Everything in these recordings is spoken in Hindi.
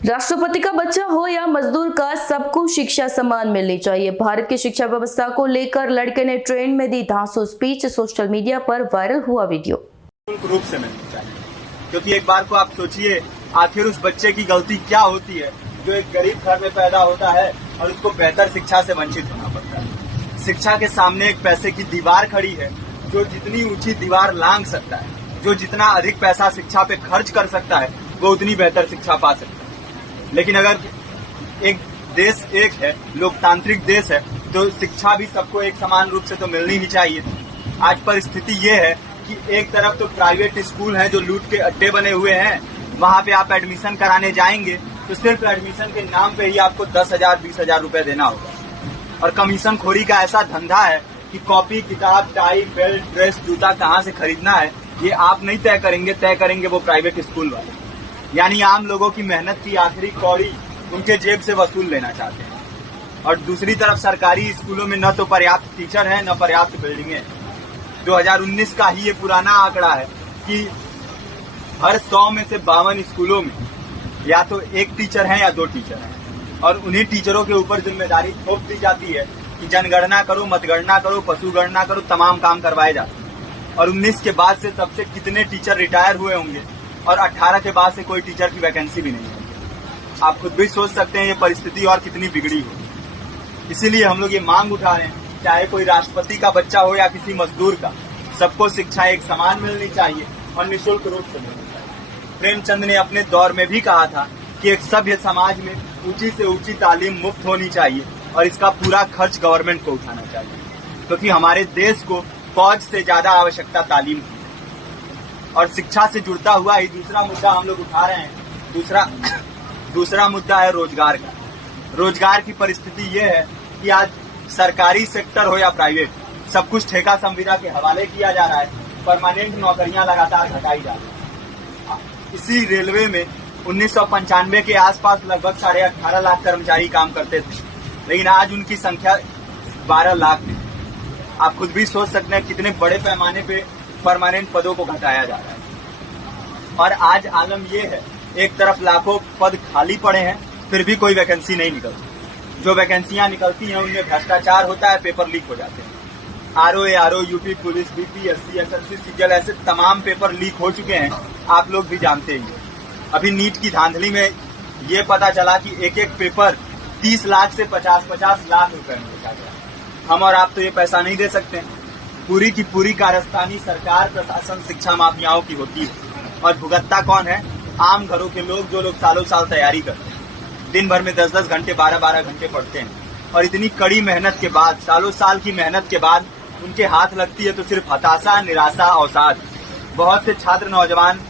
राष्ट्रपति का बच्चा हो या मजदूर का, सबको शिक्षा समान मिलनी चाहिए। भारत की शिक्षा व्यवस्था को लेकर लड़के ने ट्रेन में दी धांसू स्पीच। सोशल मीडिया पर वायरल हुआ वीडियो। रूप से मिलनी चाहिए, क्योंकि एक बार को आप सोचिए, आखिर उस बच्चे की गलती क्या होती है जो एक गरीब घर में पैदा होता है और उसको बेहतर शिक्षा से वंचित होना पड़ता है। शिक्षा के सामने एक पैसे की दीवार खड़ी है, जो जितनी ऊंची दीवार लांघ सकता है, जो जितना अधिक पैसा शिक्षा पे खर्च कर सकता है, वो उतनी बेहतर शिक्षा पा सकता है। लेकिन अगर एक देश एक है, लोकतांत्रिक देश है, तो शिक्षा भी सबको एक समान रूप से तो मिलनी ही चाहिए। आज परिस्थिति ये है कि एक तरफ तो प्राइवेट स्कूल हैं जो लूट के अड्डे बने हुए हैं, वहां पे आप एडमिशन कराने जाएंगे तो सिर्फ एडमिशन के नाम पे ही आपको 10,000 20,000 रुपए देना होगा। और कमीशन खोरी का ऐसा धंधा है कि कॉपी, किताब, टाई, बेल्ट, ड्रेस, जूता कहाँ से खरीदना है ये आप नहीं तय करेंगे वो प्राइवेट स्कूल वाले। यानी आम लोगों की मेहनत की आखिरी कौड़ी उनके जेब से वसूल लेना चाहते हैं। और दूसरी तरफ सरकारी स्कूलों में न तो पर्याप्त टीचर है, न पर्याप्त बिल्डिंगें हैं। 2019 का ही ये पुराना आंकड़ा है कि हर 100 में से 52 स्कूलों में या तो एक टीचर है या 2 टीचर हैं, और उन्हीं टीचरों के ऊपर जिम्मेदारी थोप दी जाती है कि जनगणना करो, मतगणना करो, पशु गणना करो, तमाम काम करवाए जाते हैं। और 19 के बाद से तब से कितने टीचर रिटायर हुए होंगे, और 18 के बाद से कोई टीचर की वैकेंसी भी नहीं है। आप खुद भी सोच सकते हैं ये परिस्थिति और कितनी बिगड़ी हो। इसीलिए हम लोग ये मांग उठा रहे हैं, चाहे कोई राष्ट्रपति का बच्चा हो या किसी मजदूर का, सबको शिक्षा एक समान मिलनी चाहिए और निःशुल्क रूप से मिलनी चाहिए। प्रेमचंद ने अपने दौर में भी कहा था कि एक सभ्य समाज में ऊंची से ऊंची तालीम मुफ्त होनी चाहिए और इसका पूरा खर्च गवर्नमेंट को उठाना चाहिए, क्योंकि हमारे देश को फौज से ज्यादा आवश्यकता तालीम की है। और शिक्षा से जुड़ता हुआ ही दूसरा मुद्दा हम लोग उठा रहे हैं। दूसरा मुद्दा है रोजगार का। रोजगार की परिस्थिति ये है कि आज सरकारी सेक्टर हो या प्राइवेट, सब कुछ ठेका संविदा के हवाले किया जा रहा है। परमानेंट नौकरियां लगातार घटाई जा रही है। इसी रेलवे में 1995 के आसपास लगभग 18.5 लाख कर्मचारी काम करते थे, लेकिन आज उनकी संख्या 12 लाख है। आप खुद भी सोच सकते हैं कितने बड़े पैमाने पे परमानेंट पदों को घटाया जा रहा है। और आज आलम ये है, एक तरफ लाखों पद खाली पड़े हैं, फिर भी कोई वैकेंसी नहीं निकलती। जो वैकेंसियां निकलती हैं उनमें भ्रष्टाचार होता है, पेपर लीक हो जाते हैं। RO, UP police, BPSC, SSC, CGL, ऐसे तमाम पेपर लीक हो चुके हैं, आप लोग भी जानते ही। अभी नीट की धांधली में ये पता चला कि एक एक पेपर 30 लाख से 50-50 लाख रुपए में बेचा गया। हम और आप तो ये पैसा नहीं दे सकते। पूरी की पूरी कारस्तानी सरकार, प्रशासन, शिक्षा माफियाओं की होती है। और भुगतता कौन है? आम घरों के लोग, जो लोग सालों साल तैयारी करते हैं, दिन भर में 10-10 घंटे, 12-12 घंटे पढ़ते हैं। और इतनी कड़ी मेहनत के बाद, सालों साल की मेहनत के बाद उनके हाथ लगती है तो सिर्फ हताशा, निराशा, अवसाद। बहुत से छात्र नौजवान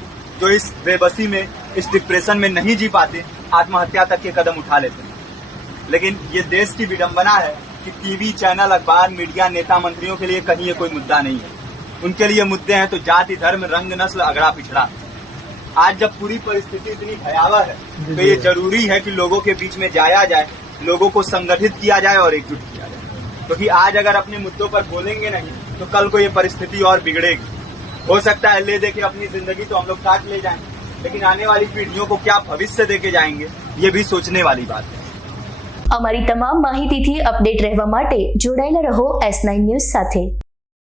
जो इस बेबसी में, इस डिप्रेशन में नहीं जी पाते, आत्महत्या तक के कदम उठा लेते हैं। लेकिन ये देश की विडंबना है कि टीवी चैनल, अखबार, मीडिया, नेता, मंत्रियों के लिए कहीं ये कोई मुद्दा नहीं है। उनके लिए मुद्दे हैं तो जाति, धर्म, रंग, नस्ल, अगड़ा पिछड़ा। आज जब पूरी परिस्थिति इतनी भयावह है तो ये जरूरी है कि लोगों के बीच में जाया जाए, लोगों को संगठित किया जाए और एकजुट किया जाए। क्योंकि आज अगर अपने मुद्दों पर बोलेंगे नहीं तो कल को ये परिस्थिति और बिगड़ेगी। हो सकता है ले दे के अपनी जिंदगी तो हम लोग काट ले जाएंगे, लेकिन आने वाली पीढ़ियों को क्या भविष्य देके जाएंगे, ये भी सोचने वाली बात है। અમારી તમામ માહિતીથી અપડેટ રહેવા માટે જોડાયેલા રહો S9 ન્યૂઝ સાથે।